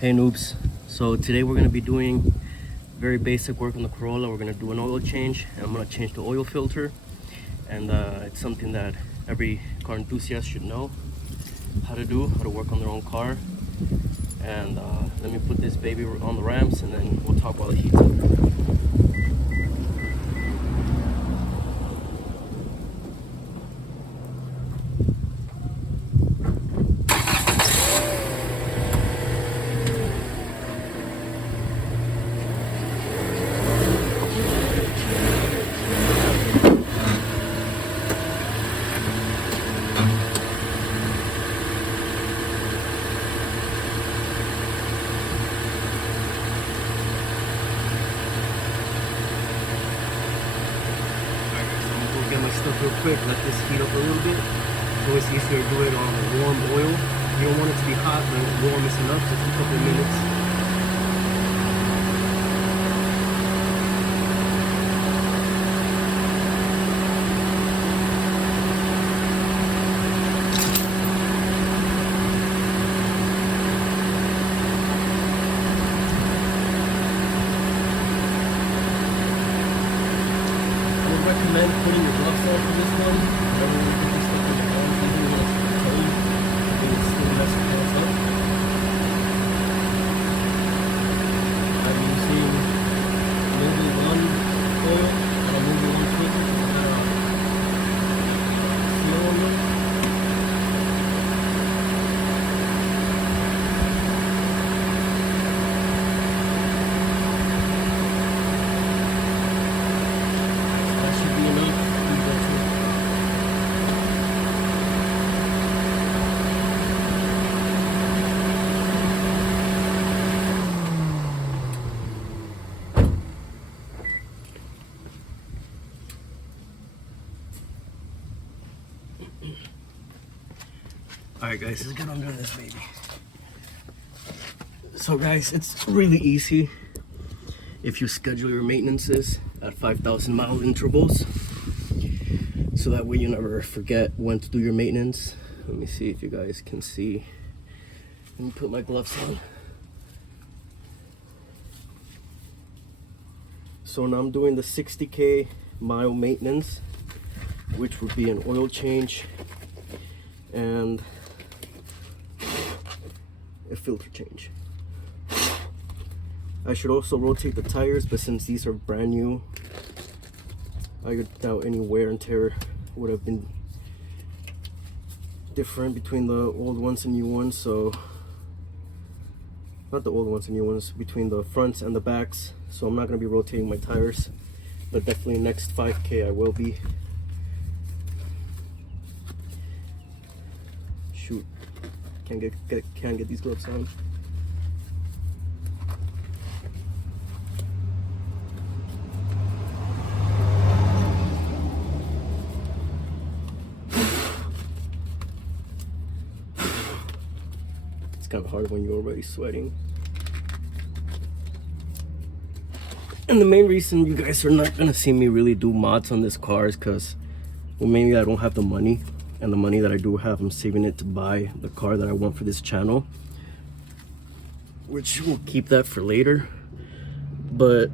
Hey Noobz, so today we're going to be doing very basic work on the Corolla. We're going to do an oil change, and I'm going to change the oil filter, and it's something that every car enthusiast should know how to work on their own car. And let me put this baby on the ramps, and then we'll talk while it heats up. Get my stuff real quick, let this heat up a little bit. It's always easier to do it on warm oil. You don't want it to be hot, but warm is enough, just a couple of minutes. I recommend putting your gloves on for this one. I don't really put this stuff in your hands, even when it's cold. I think it's still messing things up. I'm using maybe one oil and maybe one filter to kind of seal on them. Alright guys, let's get under this baby. So guys, it's really easy if you schedule your maintenances at 5,000 mile intervals, so that way you never forget when to do your maintenance. Let me see if you guys can see. Let me put my gloves on. So now I'm doing the 60k mile maintenance, which would be an oil change and a filter change. I should also rotate the tires, but since these are brand new, I doubt any wear and tear would have been different between the old ones and new ones. So not the old ones and new ones, between the fronts and the backs. So I'm not going to be rotating my tires, but definitely next 5k I will be. Shoot, can't get these gloves on. It's kind of hard when you're already sweating. And the main reason you guys are not gonna see me really do mods on this car is because, well, mainly I don't have the money. And the money that I do have, I'm saving it to buy the car that I want for this channel, which we'll keep that for later. But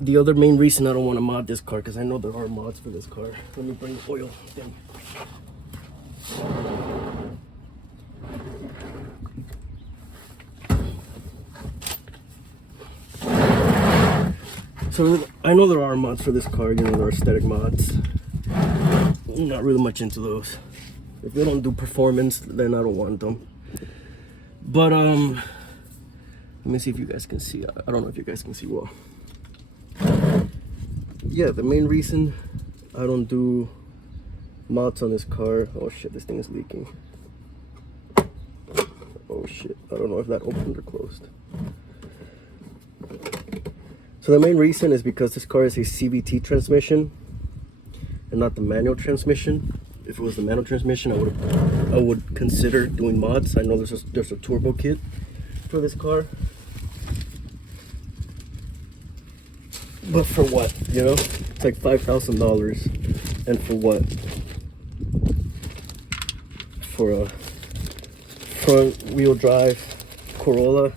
the other main reason I don't want to mod this car, because I know there are mods for this car. Let me bring oil in. So I know there are mods for this car, you know, there are aesthetic mods. I'm not really much into those. If they don't do performance, then I don't want them. But let me see if you guys can see. I don't know if you guys can see well. Yeah, the main reason I don't do mods on this car. Oh shit, this thing is leaking. Oh shit, I don't know if that opened or closed. So the main reason is because this car is a CVT transmission and not the manual transmission. If it was the manual transmission, I would consider doing mods. I know there's a turbo kit for this car, but for what? You know, it's like $5,000, and for what? For a front wheel drive Corolla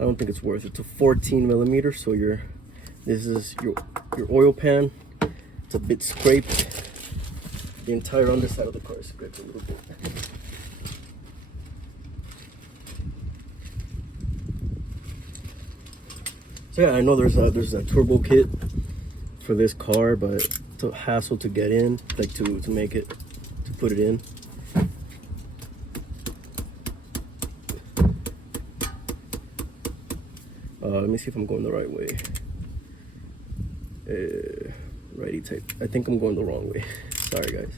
I don't think it's worth it. It's a 14 millimeter, so this is your oil pan. It's a bit scraped. The entire underside of the car is scraped a little bit. So yeah, I know there's a turbo kit for this car, but it's a hassle to get in, like to make it, to put it in. Let me see if I'm going the right way. Righty type. I think I'm going the wrong way. Sorry guys.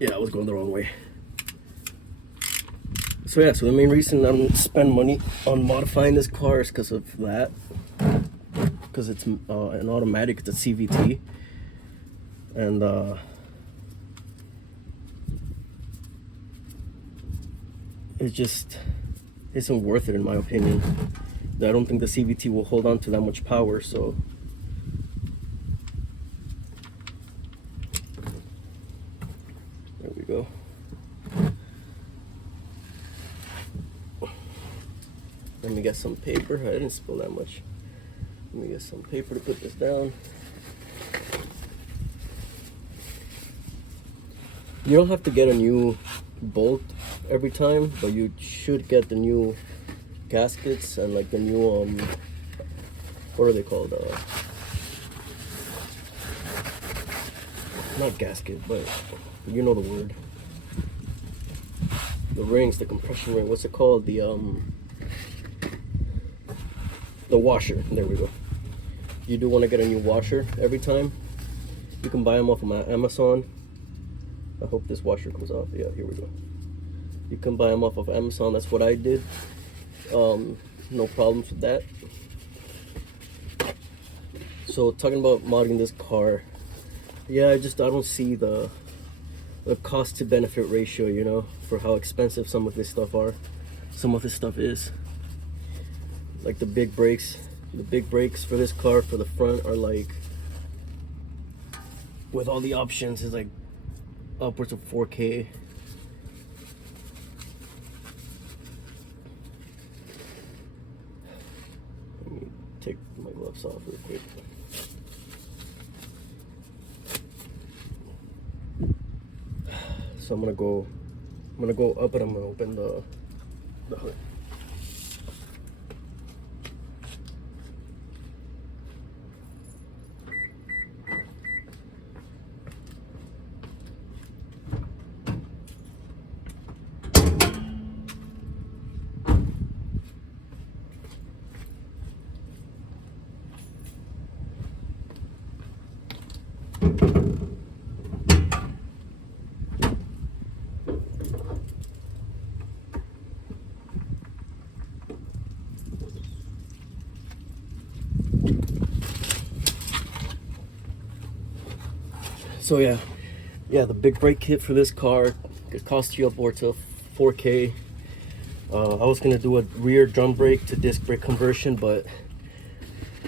Yeah, I was going the wrong way. So yeah, so the main reason I don't spend money on modifying this car is because of that. Because it's an automatic, it's a CVT. And it just isn't worth it in my opinion. I don't think the CVT will hold on to that much power, so there we go. Let me get some paper. I didn't spill that much. Let me get some paper to put this down. You don't have to get a new bolt every time, but you should get the new gaskets and like the new what are they called? Not gasket, but you know the word. The rings, the compression ring. What's it called? The washer. There we go. You do want to get a new washer every time. You can buy them off of Amazon. I hope this washer comes off. Yeah, here we go. You can buy them off of Amazon. That's what I did. No problems with that. So talking about modding this car, yeah, I don't see the cost to benefit ratio, you know, for how expensive some of this stuff is. Like the big brakes for this car for the front are like, with all the options, is like upwards of 4K. Let me take my gloves off real quick. So I'm gonna go up and I'm gonna open the hood. So yeah, the big brake kit for this car, it costs you upwards of 4K. I was gonna do a rear drum brake to disc brake conversion, but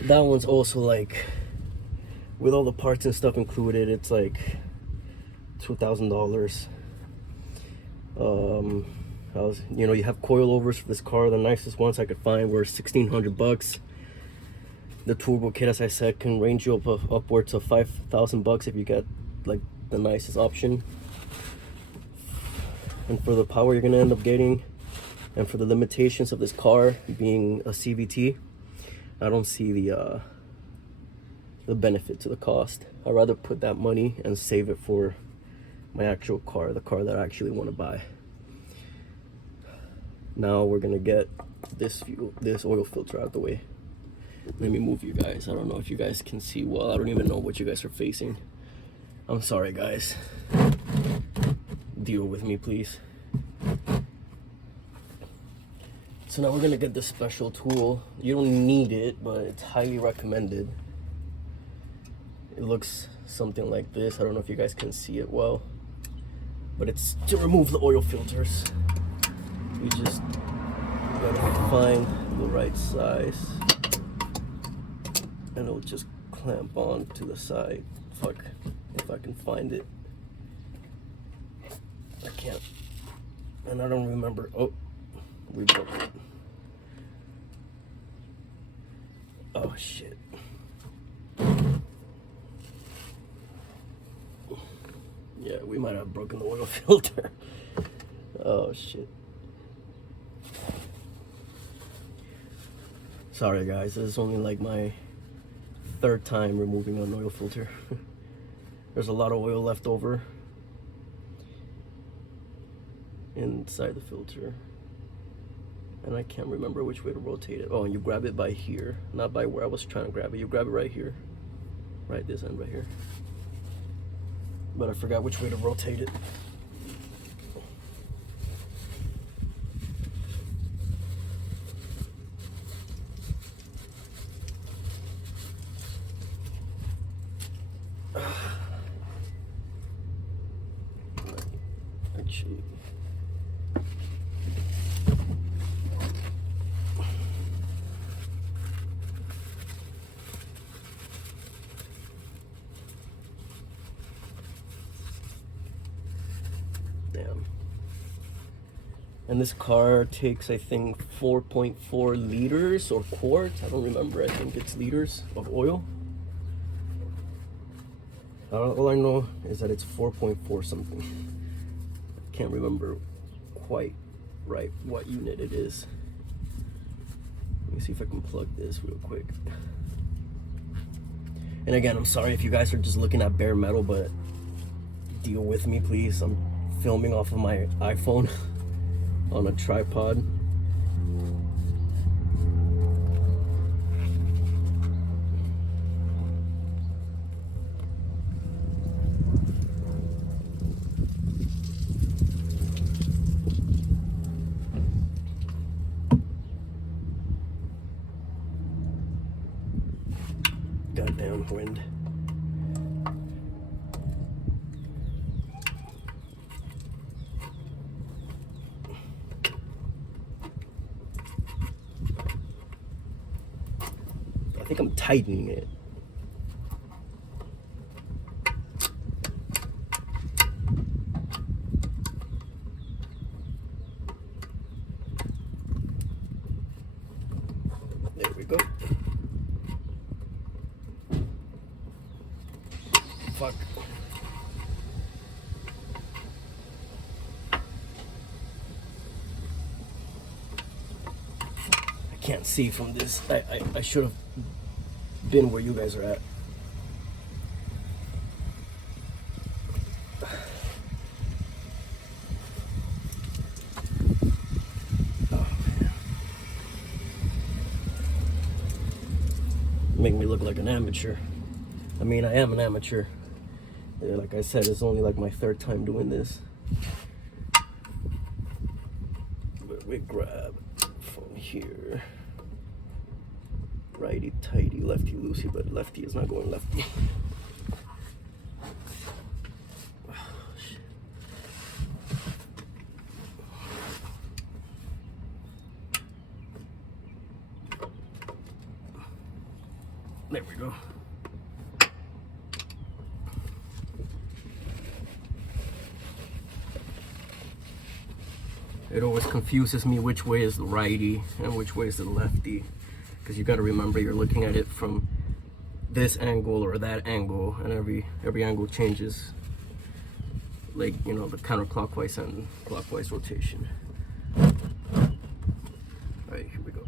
that one's also like, with all the parts and stuff included, it's like $2,000. You have coilovers for this car. The nicest ones I could find were $1,600. The turbo kit, as I said, can range you upwards of $5,000 if you get like the nicest option. And for the power you're gonna end up getting, and for the limitations of this car being a CVT, I don't see the benefit to the cost. I'd rather put that money and save it for my actual car, the car that I actually want to buy. Now we're gonna get this oil filter out of the way. Let me move you guys. I don't know if you guys can see well. I don't even know what you guys are facing. I'm sorry guys. Deal with me please. So now we're gonna get this special tool. You don't need it, but it's highly recommended. It looks something like this. I don't know if you guys can see it well, but it's to remove the oil filters. You just gotta find the right size, and it'll just clamp on to the side. Fuck, if I can find it. I can't, and I don't remember. Oh, We broke it. Oh shit. Yeah, we might have broken the oil filter. Oh shit. Sorry guys, this is only like my third time removing an oil filter. There's a lot of oil left over inside the filter. And I can't remember which way to rotate it. Oh, and you grab it by here, not by where I was trying to grab it. You grab it right here. Right this end right here. But I forgot which way to rotate it. Actually, damn. And this car takes, I think, 4.4 liters or quarts. I don't remember. I think it's liters of oil. All I know is that it's 4.4 something. I can't remember quite right what unit it is. Let me see if I can plug this real quick. And again, I'm sorry if you guys are just looking at bare metal, but deal with me, please. I'm filming off of my iPhone on a tripod. Goddamn wind. I think I'm tightening it. There we go. Fuck. I can't see from this. I should have been where you guys are at. Oh man. Make me look like an amateur. I mean, I am an amateur. Yeah, like I said, it's only like my third time doing this. But we grab from here. Righty tighty, lefty loosey, but lefty is not going lefty. Oh, shit. There we go. It always confuses me which way is the righty and which way is the lefty, because you got to remember you're looking at it from this angle or that angle, and every angle changes, like, you know, the counterclockwise and clockwise rotation. All right, here we go.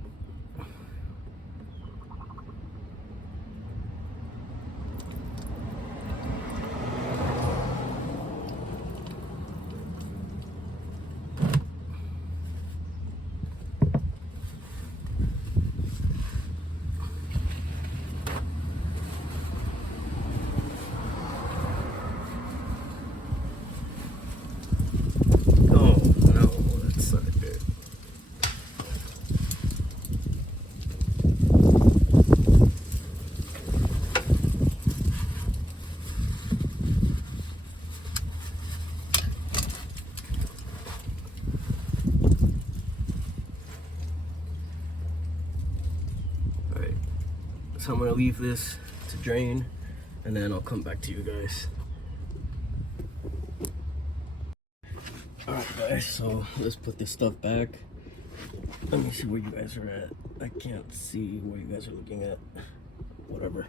So I'm gonna leave this to drain, and then I'll come back to you guys. Alright guys, so let's put this stuff back. Let me see where you guys are at. I can't see where you guys are looking at. Whatever.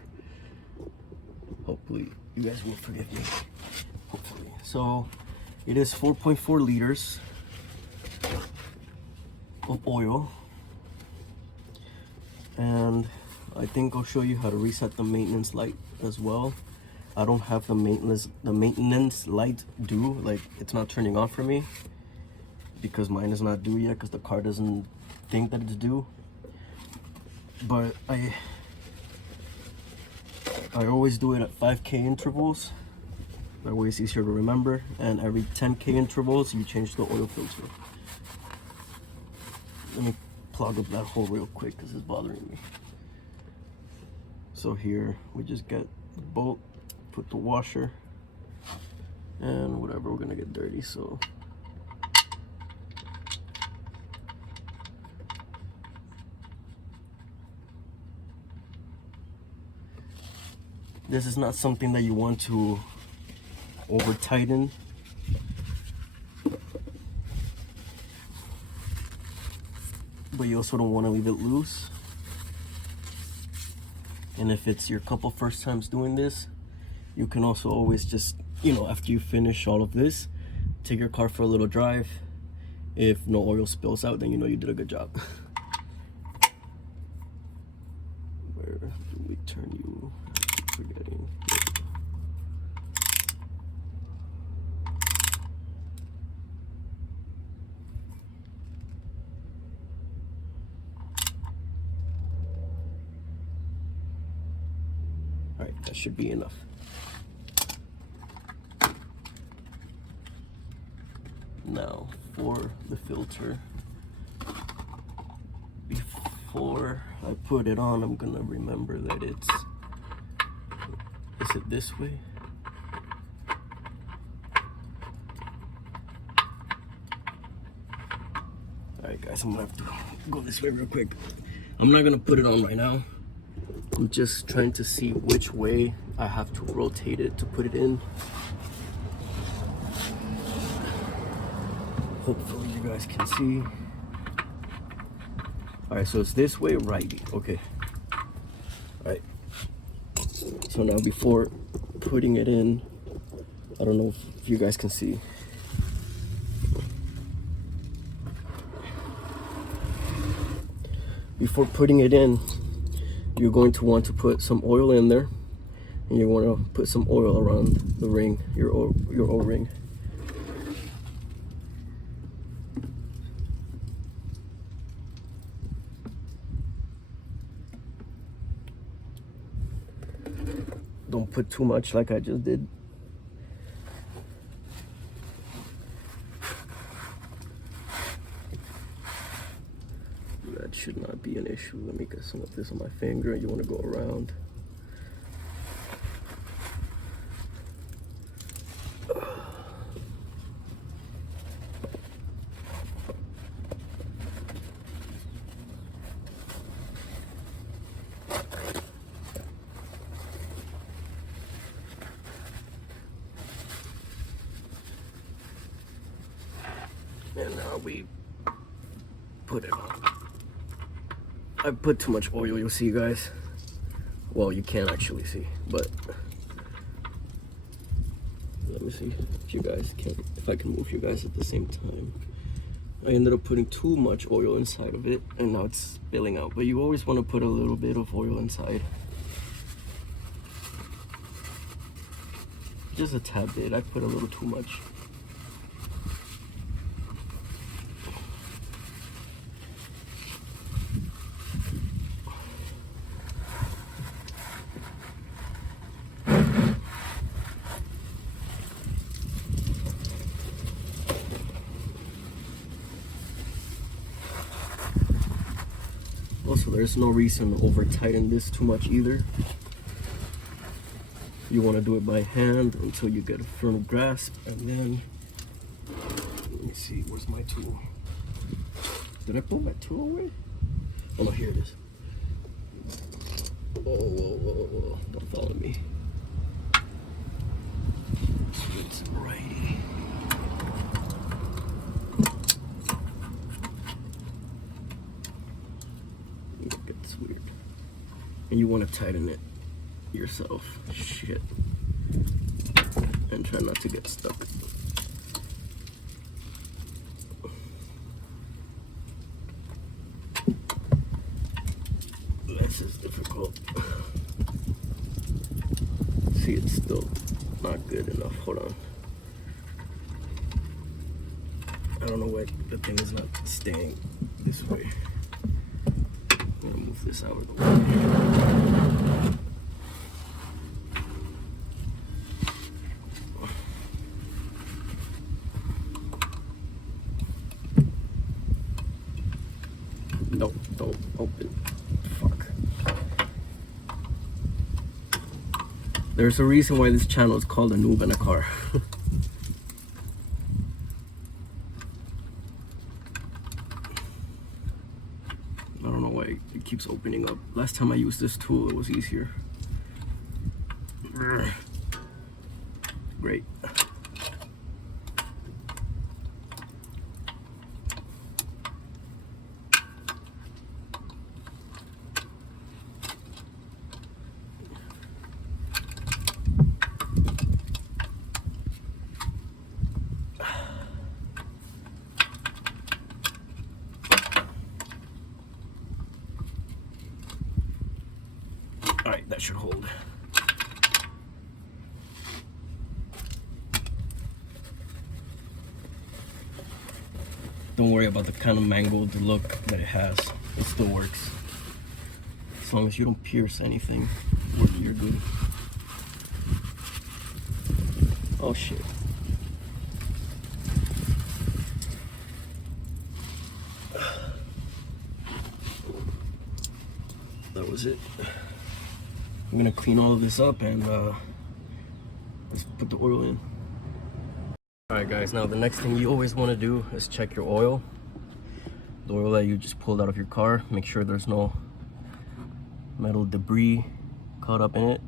Hopefully you guys will forgive me. Hopefully. So it is 4.4 liters of oil. And I think I'll show you how to reset the maintenance light as well. I don't have the maintenance light due, like it's not turning on for me because mine is not due yet because the car doesn't think that it's due. But I always do it at 5K intervals. That way it's easier to remember. And every 10K intervals you change the oil filter. Let me plug up that hole real quick because it's bothering me. So here we just get the bolt, put the washer, and whatever, we're gonna get dirty, so this is not something that you want to over tighten. But you also don't want to leave it loose. And if it's your couple first times doing this, you can also always just, you know, after you finish all of this, take your car for a little drive. If no oil spills out, then you know you did a good job. Where do we turn you? I keep forgetting. All right, that should be enough. Now for the filter, before I put it on, I'm gonna remember that is it this way? All right guys, I'm gonna have to go this way real quick. I'm not gonna put it on right now. I'm just trying to see which way I have to rotate it to put it in. Hopefully you guys can see. All right, so it's this way, righty. Okay. All right. So now before putting it in, I don't know if you guys can see. Before putting it in, you're going to want to put some oil in there, and you want to put some oil around the ring, your O-ring. Don't put too much like I just did. That should not be an issue. Let me get some of this on my finger. You want to go around. And now we put it on. I put too much oil, you'll see guys. Well, you can't actually see, but let me see if you guys can, if I can move you guys at the same time. I ended up putting too much oil inside of it, and now it's spilling out. But you always want to put a little bit of oil inside. Just a tad bit. I put a little too much. Also, there's no reason to over tighten this too much either. You want to do it by hand until you get a firm grasp, and then let me see, where's my tool? Did I pull my tool away? Oh no, here it is. Whoa, whoa, whoa, whoa, don't follow me. It's righty. and you want to tighten it yourself. Shit. And try not to get stuck. This is difficult. See, it's still not good enough. Hold on. I don't know why the thing is not staying this way. I'm gonna move this out of the way. No, don't open. Fuck. There's a reason why this channel is called A Noob in a Car. I don't know why it keeps opening up. Last time I used this tool, it was easier. Great. All right, that should hold. Don't worry about the kind of mangled look that it has. It still works. As long as you don't pierce anything, you're good. Oh shit. That was it. I'm gonna clean all of this up and let's put the oil in. Alright guys, now the next thing you always want to do is check your oil. The oil that you just pulled out of your car. Make sure there's no metal debris caught up in it.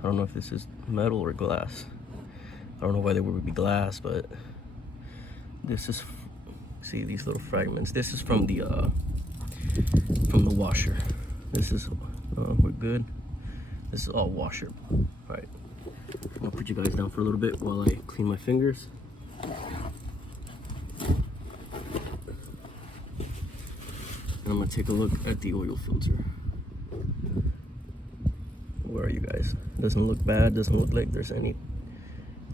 I don't know if this is metal or glass. I don't know why there would be glass, but this is, see these little fragments. This is from the washer. This is, we're good. This is all washer. All right, I'm gonna put you guys down for a little bit while I clean my fingers. And I'm gonna take a look at the oil filter. Where are you guys? Doesn't look bad, doesn't look like there's any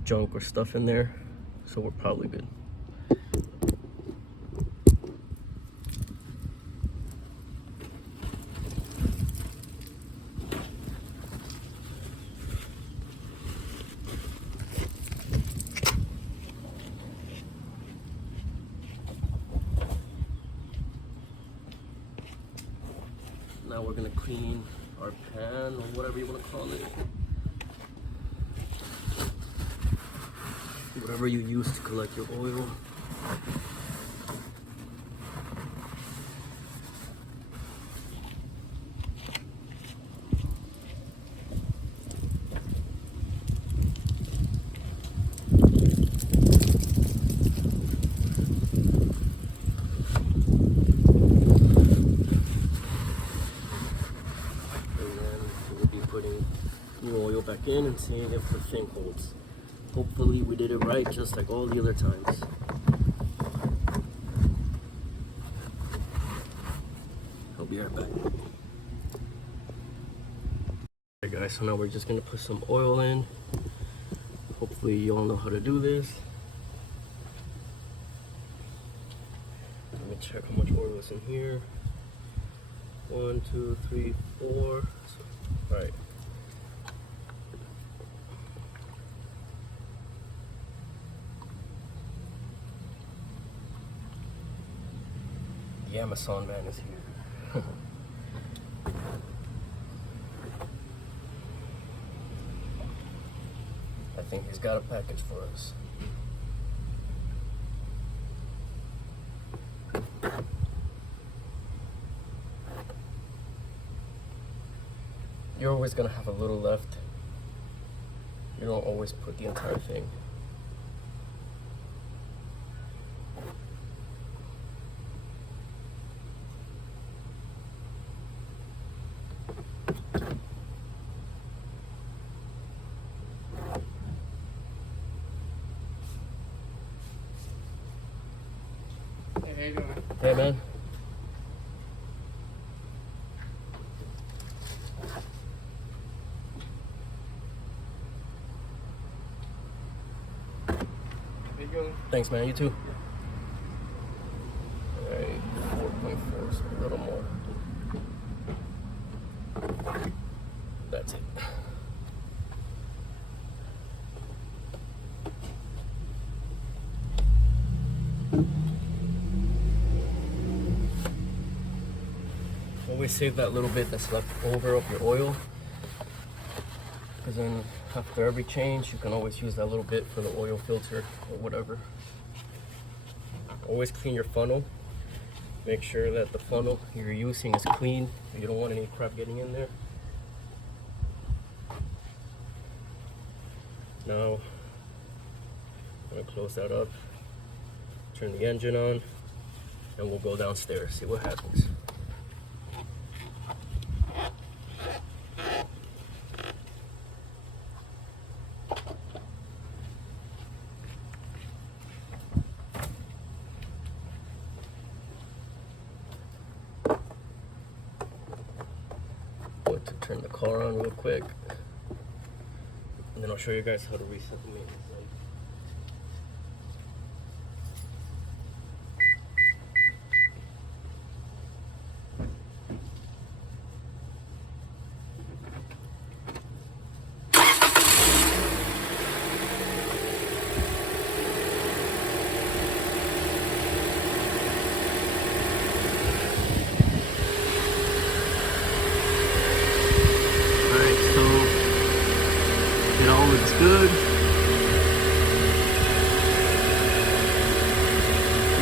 junk or stuff in there, so we're probably good. Now we're gonna clean our pan or whatever you want to call it. Whatever you use to collect your oil. Back in and seeing if the thing holds. Hopefully we did it right, just like all the other times. I'll be right back. Alright guys, so now we're just gonna put some oil in. Hopefully you all know how to do this. Let me check how much oil is in here. 1, 2, 3, 4. So, all right. The Amazon man is here. I think he's got a package for us. You're always gonna have a little left. You don't always put the entire thing. How you doing? Hey, man. How you doing? Thanks, man. You too. Alright, 4.4, so a little more. That's it. Always save that little bit that's left over of your oil, because then after every change you can always use that little bit for the oil filter or whatever. Always clean your funnel. Make sure that the funnel you're using is clean. You don't want any crap getting in there. Now I'm gonna close that up, turn the engine on, and we'll go downstairs, see what happens. Going to turn the car on real quick, and then I'll show you guys how to reset the maintenance light. It all looks good.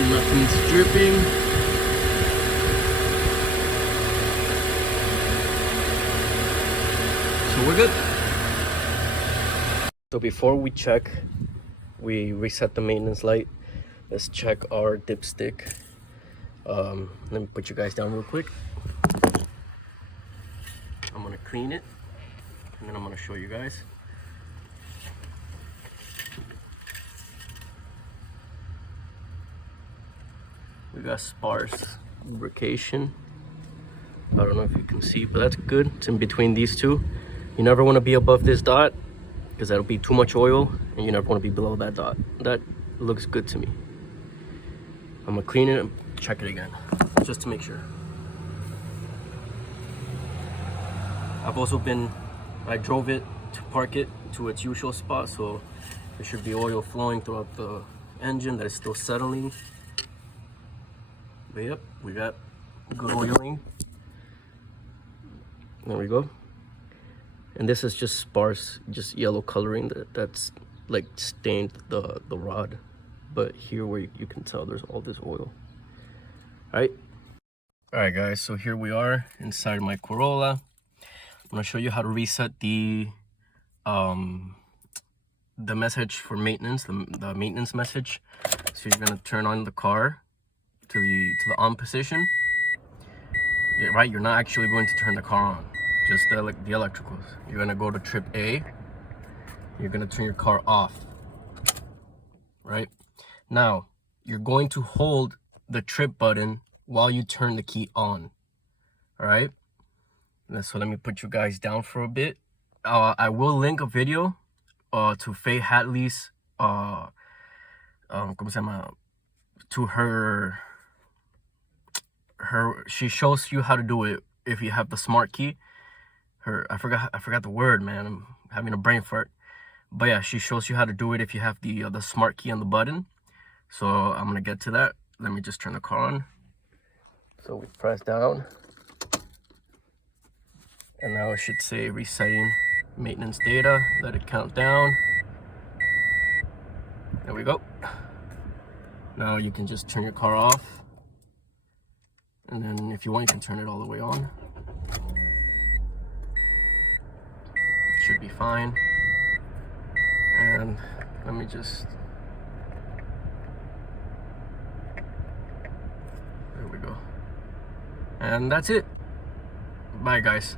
Nothing's dripping. So we're good. So before we reset the maintenance light, let's check our dipstick. Let me put you guys down real quick. I'm gonna clean it, and then I'm gonna show you guys. We got sparse lubrication. I don't know if you can see, but that's good. It's in between these two. You never want to be above this dot, because that'll be too much oil, and you never want to be below that dot. That looks good to me. I'm gonna clean it and check it again, just to make sure. I drove it to park it to its usual spot, so there should be oil flowing throughout the engine that is still settling. But yep, we got good oiling. There we go. And this is just sparse, just yellow coloring that's like stained the rod. But here where you can tell there's all this oil. Alright guys, so here we are inside my Corolla. I'm gonna show you how to reset the message for maintenance, the maintenance message. So you're gonna turn on the car to the on position. Right, you're not actually going to turn the car on, just the electricals. You're gonna go to trip A. You're gonna turn your car off. Right now, you're going to hold the trip button while you turn the key on. All right. So let me put you guys down for a bit. I will link a video to Faye Hatley's ¿cómo se llama? To her, she shows you how to do it if you have the smart key. I forgot the word, man. I'm having a brain fart. But yeah, she shows you how to do it if you have the smart key on the button. So I'm gonna get to that. Let me just turn the car on. So we press down, and now it should say resetting maintenance data. Let it count down. There we go. Now you can just turn your car off, and then if you want, you can turn it all the way on. It should be fine. And let me just, there we go. And that's it. Bye guys.